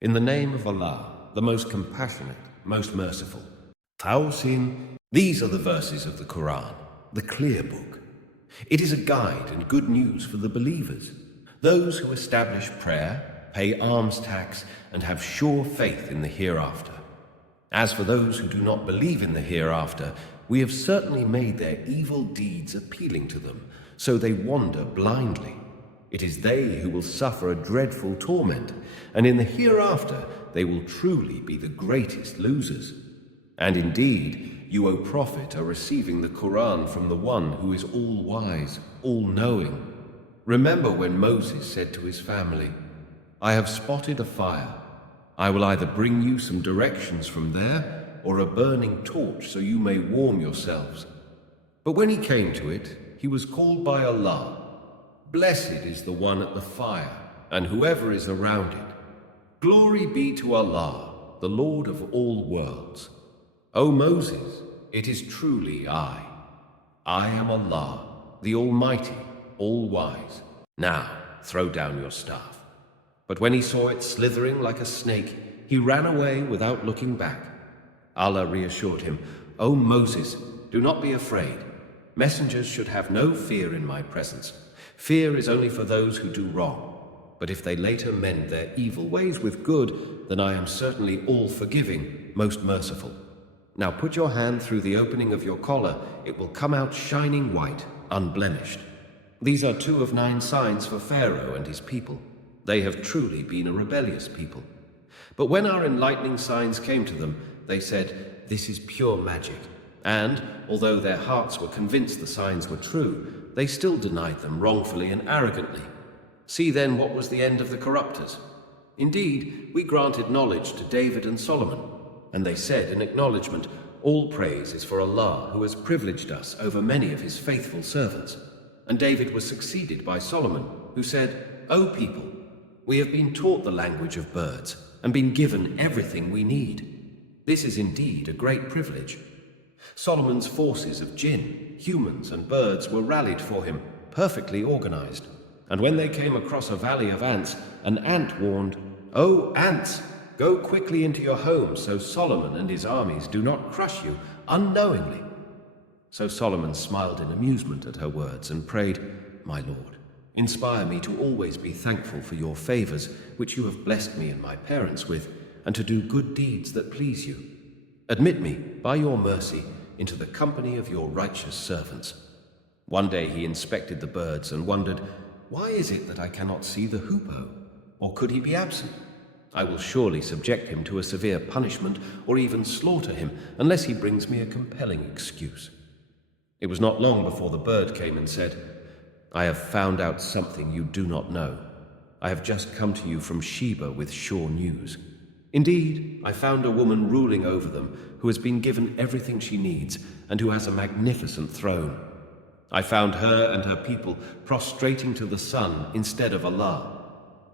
In the name of Allah, the most compassionate, most merciful. Tawsin. These are the verses of the Qur'an, the clear book. It is a guide and good news for the believers, those who establish prayer, pay alms tax, and have sure faith in the hereafter. As for those who do not believe in the hereafter, we have certainly made their evil deeds appealing to them, so they wander blindly. It is they who will suffer a dreadful torment, and in the hereafter they will truly be the greatest losers. And indeed, you, O Prophet, are receiving the Qur'an from the one who is all-wise, all-knowing. Remember when Moses said to his family, "I have spotted a fire. I will either bring you some directions from there, or a burning torch so you may warm yourselves." But when he came to it, he was called by Allah. Blessed is the one at the fire, and whoever is around it. Glory be to Allah, the Lord of all worlds. O Moses, it is truly I am Allah, the Almighty, all-wise. Now throw down your staff. But when he saw it slithering like a snake, he ran away without looking back. Allah reassured him, "O Moses, do not be afraid. Messengers should have no fear in my presence. Fear is only for those who do wrong. But if they later mend their evil ways with good, then I am certainly all-forgiving, most merciful. Now put your hand through the opening of your collar. It will come out shining white, unblemished." These are 2 of 9 signs for Pharaoh and his people. They have truly been a rebellious people. But when our enlightening signs came to them, they said, "This is pure magic." And, although their hearts were convinced the signs were true, they still denied them wrongfully and arrogantly. See then what was the end of the corrupters. Indeed, we granted knowledge to David and Solomon, and they said in acknowledgement, "All praise is for Allah, who has privileged us over many of his faithful servants." And David was succeeded by Solomon, who said, "O people, we have been taught the language of birds, and been given everything we need. This is indeed a great privilege." Solomon's forces of jinn, humans, and birds were rallied for him, perfectly organized. And when they came across a valley of ants, an ant warned, "O ants, go quickly into your homes so Solomon and his armies do not crush you unknowingly." So Solomon smiled in amusement at her words and prayed, "My Lord, inspire me to always be thankful for your favors, which you have blessed me and my parents with, and to do good deeds that please you. Admit me, by your mercy, into the company of your righteous servants." One day he inspected the birds and wondered, "Why is it that I cannot see the hoopoe? Or could he be absent? I will surely subject him to a severe punishment, or even slaughter him, unless he brings me a compelling excuse." It was not long before the bird came and said, "I have found out something you do not know. I have just come to you from Sheba with sure news. Indeed, I found a woman ruling over them, who has been given everything she needs, and who has a magnificent throne. I found her and her people prostrating to the sun instead of Allah.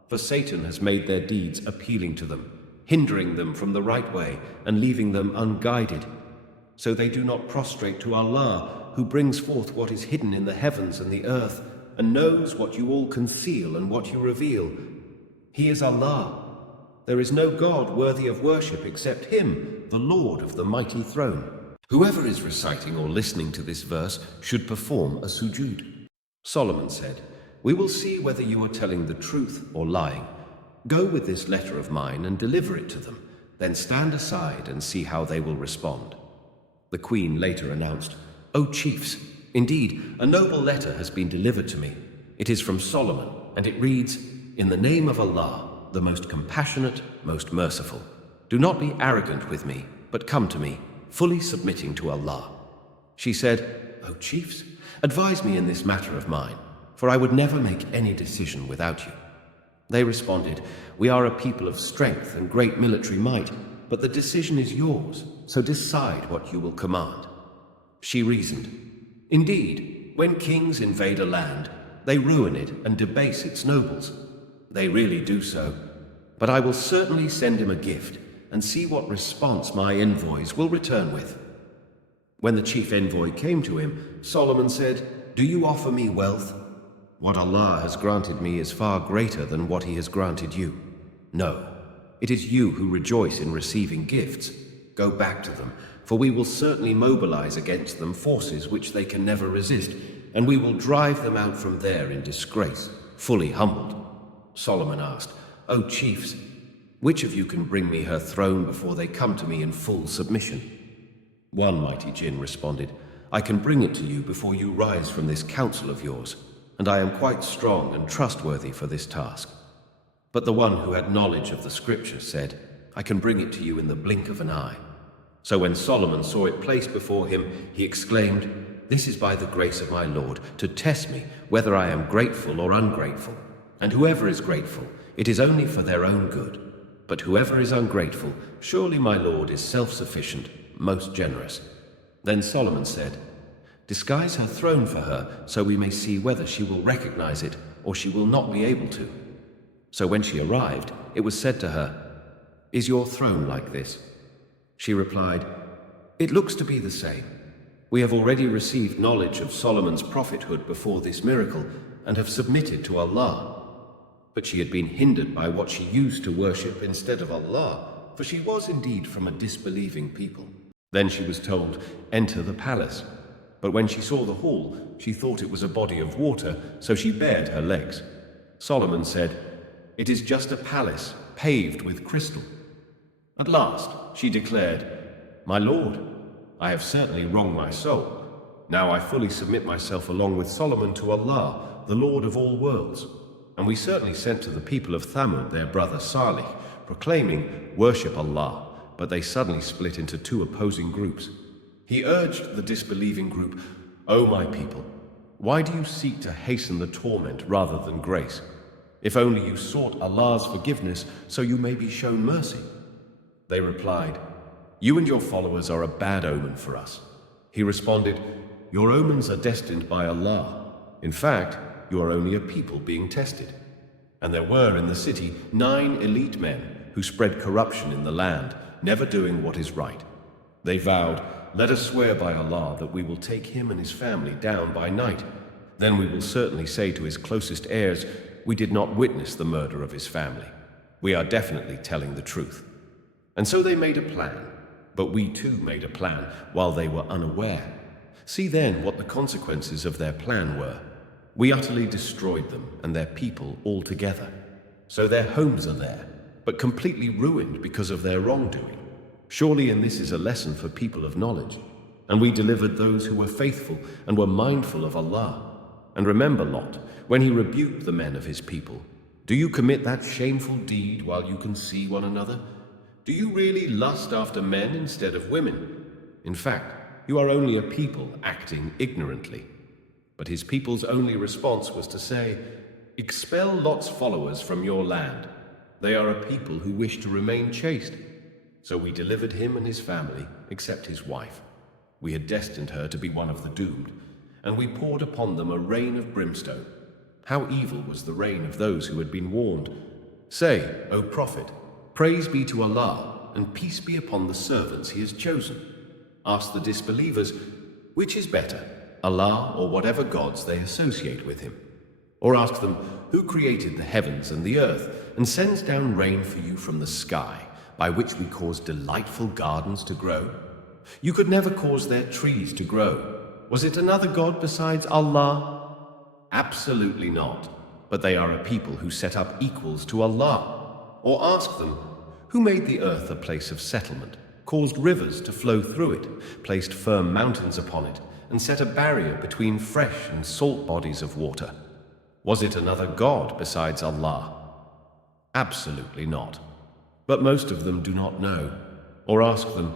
For Satan has made their deeds appealing to them, hindering them from the right way and leaving them unguided. So they do not prostrate to Allah, who brings forth what is hidden in the heavens and the earth, and knows what you all conceal and what you reveal. He is Allah. There is no God worthy of worship except Him, the Lord of the mighty throne." Whoever is reciting or listening to this verse should perform a sujood. Solomon said, "We will see whether you are telling the truth or lying. Go with this letter of mine and deliver it to them, then stand aside and see how they will respond." The queen later announced, "O chiefs, indeed, a noble letter has been delivered to me. It is from Solomon, and it reads, 'In the name of Allah, the most compassionate, most merciful. Do not be arrogant with me, but come to me, fully submitting to Allah.'" She said, "O chiefs, advise me in this matter of mine, for I would never make any decision without you." They responded, "We are a people of strength and great military might, but the decision is yours, so decide what you will command." She reasoned, "Indeed, when kings invade a land, they ruin it and debase its nobles. They really do so. But I will certainly send him a gift and see what response my envoys will return with." When the chief envoy came to him, Solomon said, "Do you offer me wealth? What Allah has granted me is far greater than what He has granted you. No, it is you who rejoice in receiving gifts. Go back to them, for we will certainly mobilize against them forces which they can never resist, and we will drive them out from there in disgrace, fully humbled. Solomon asked, O chiefs, which of you can bring me her throne before they come to me in full submission? One mighty jinn responded, I can bring it to you before you rise from this council of yours, and I am quite strong and trustworthy for this task. But the one who had knowledge of the scriptures said, I can bring it to you in the blink of an eye. So when Solomon saw it placed before him, he exclaimed, This is by the grace of my Lord, to test me whether I am grateful or ungrateful. And whoever is grateful, it is only for their own good. But whoever is ungrateful, surely my Lord is self-sufficient, most generous. Then Solomon said, Disguise her throne for her, so we may see whether she will recognize it, or she will not be able to. So when she arrived, it was said to her, Is your throne like this? She replied, It looks to be the same. We have already received knowledge of Solomon's prophethood before this miracle, and have submitted to Allah. But she had been hindered by what she used to worship instead of Allah, for she was indeed from a disbelieving people. Then she was told, Enter the palace. But when she saw the hall, she thought it was a body of water, so she bared her legs. Solomon said, It is just a palace, paved with crystal. At last, she declared, My Lord, I have certainly wronged my soul. Now I fully submit myself along with Solomon to Allah, the Lord of all worlds. And we certainly sent to the people of Thamud their brother Salih, proclaiming, Worship Allah, but they suddenly split into two opposing groups. He urged the disbelieving group, O my people, why do you seek to hasten the torment rather than grace? If only you sought Allah's forgiveness so you may be shown mercy. They replied, You and your followers are a bad omen for us. He responded, Your omens are destined by Allah. In fact, you are only a people being tested. And there were in the city 9 elite men who spread corruption in the land, never doing what is right. They vowed, Let us swear by Allah that we will take him and his family down by night. Then we will certainly say to his closest heirs, We did not witness the murder of his family. We are definitely telling the truth. And so they made a plan, but we too made a plan while they were unaware. See then what the consequences of their plan were. We utterly destroyed them and their people altogether. So their homes are there, but completely ruined because of their wrongdoing. Surely in this is a lesson for people of knowledge. And we delivered those who were faithful and were mindful of Allah. And remember Lot, when he rebuked the men of his people, Do you commit that shameful deed while you can see one another? Do you really lust after men instead of women? In fact, you are only a people acting ignorantly. But his people's only response was to say, Expel Lot's followers from your land. They are a people who wish to remain chaste. So we delivered him and his family, except his wife. We had destined her to be one of the doomed, and we poured upon them a rain of brimstone. How evil was the rain of those who had been warned. Say, O Prophet, praise be to Allah, and peace be upon the servants he has chosen. Ask the disbelievers, which is better, Allah or whatever gods they associate with him? Or ask them, who created the heavens and the earth, and sends down rain for you from the sky, by which we cause delightful gardens to grow? You could never cause their trees to grow. Was it another god besides Allah? Absolutely not. But they are a people who set up equals to Allah. Or ask them, who made the earth a place of settlement, caused rivers to flow through it, placed firm mountains upon it, and set a barrier between fresh and salt bodies of water? Was it another god besides Allah? Absolutely not. But most of them do not know. Or ask them,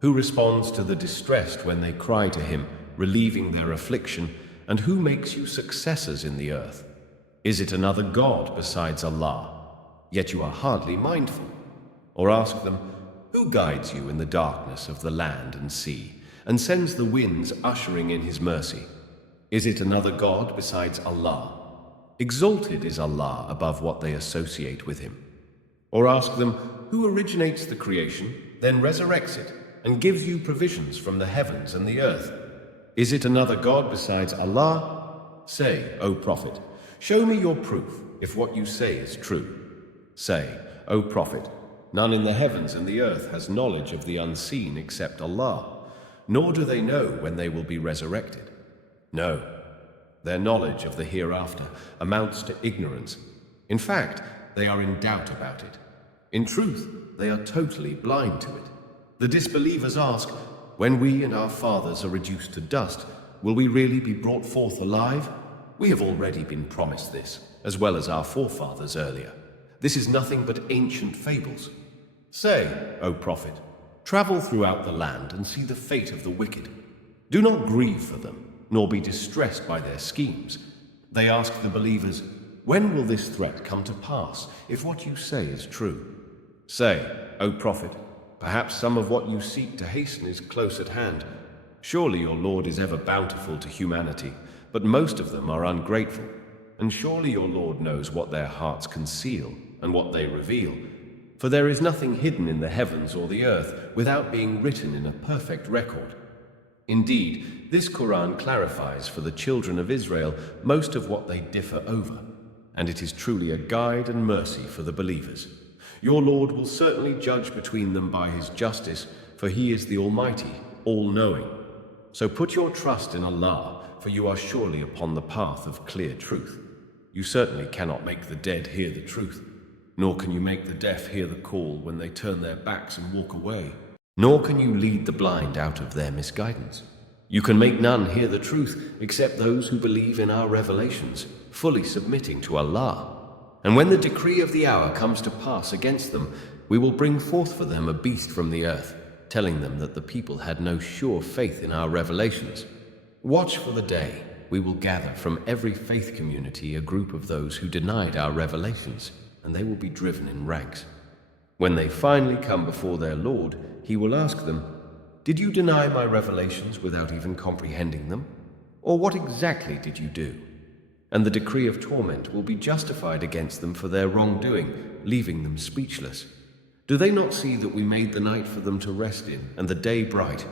who responds to the distressed when they cry to him, relieving their affliction, and who makes you successors in the earth? Is it another god besides Allah? Yet you are hardly mindful. Or ask them, who guides you in the darkness of the land and sea, and sends the winds ushering in his mercy? Is it another god besides Allah? Exalted is Allah above what they associate with him. Or ask them, who originates the creation, then resurrects it, and gives you provisions from the heavens and the earth? Is it another god besides Allah? Say, O Prophet, show me your proof if what you say is true. Say, O Prophet, None in the heavens and the earth has knowledge of the unseen except Allah, nor do they know when they will be resurrected. No, their knowledge of the hereafter amounts to ignorance. In fact, they are in doubt about it. In truth, they are totally blind to it. The disbelievers ask, when we and our fathers are reduced to dust, will we really be brought forth alive? We have already been promised this, as well as our forefathers earlier. This is nothing but ancient fables. Say, O Prophet, travel throughout the land and see the fate of the wicked. Do not grieve for them, nor be distressed by their schemes. They ask the believers, when will this threat come to pass, if what you say is true? Say, O Prophet, perhaps some of what you seek to hasten is close at hand. Surely your Lord is ever bountiful to humanity, but most of them are ungrateful. And surely your Lord knows what their hearts conceal and what they reveal. For there is nothing hidden in the heavens or the earth without being written in a perfect record. Indeed, this Qur'an clarifies for the children of Israel most of what they differ over, and it is truly a guide and mercy for the believers. Your Lord will certainly judge between them by his justice, for he is the Almighty, all-knowing. So put your trust in Allah, for you are surely upon the path of clear truth. You certainly cannot make the dead hear the truth, nor can you make the deaf hear the call when they turn their backs and walk away. Nor can you lead the blind out of their misguidance. You can make none hear the truth except those who believe in our revelations, fully submitting to Allah. And when the decree of the hour comes to pass against them, we will bring forth for them a beast from the earth, telling them that the people had no sure faith in our revelations. Watch for the day we will gather from every faith community a group of those who denied our revelations, and they will be driven in ranks. When they finally come before their Lord, he will ask them, did you deny my revelations without even comprehending them? Or what exactly did you do? And the decree of torment will be justified against them for their wrongdoing, leaving them speechless. Do they not see that we made the night for them to rest in, and the day bright?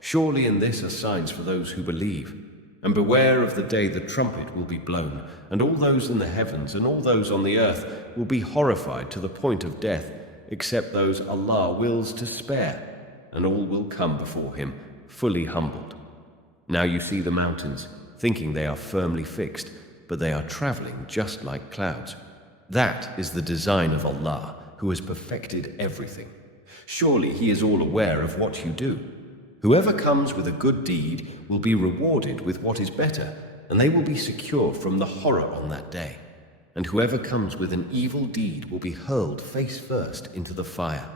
Surely in this are signs for those who believe. And beware of the day the trumpet will be blown, and all those in the heavens and all those on the earth will be horrified to the point of death, except those Allah wills to spare, and all will come before him, fully humbled. Now you see the mountains, thinking they are firmly fixed, but they are traveling just like clouds. That is the design of Allah, who has perfected everything. Surely he is all aware of what you do. Whoever comes with a good deed will be rewarded with what is better, and they will be secure from the horror on that day. And whoever comes with an evil deed will be hurled face first into the fire.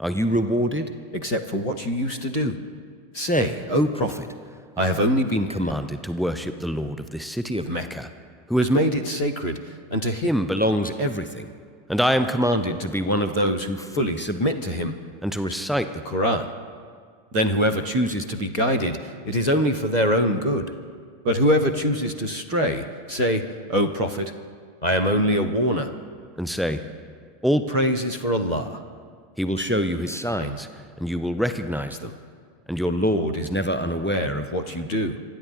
Are you rewarded except for what you used to do? Say, O Prophet, I have only been commanded to worship the Lord of this city of Mecca, who has made it sacred, and to him belongs everything. And I am commanded to be one of those who fully submit to him and to recite the Qur'an. Then whoever chooses to be guided, it is only for their own good. But whoever chooses to stray, say, O Prophet, I am only a warner, and say, all praise is for Allah. He will show you his signs, and you will recognize them, and your Lord is never unaware of what you do.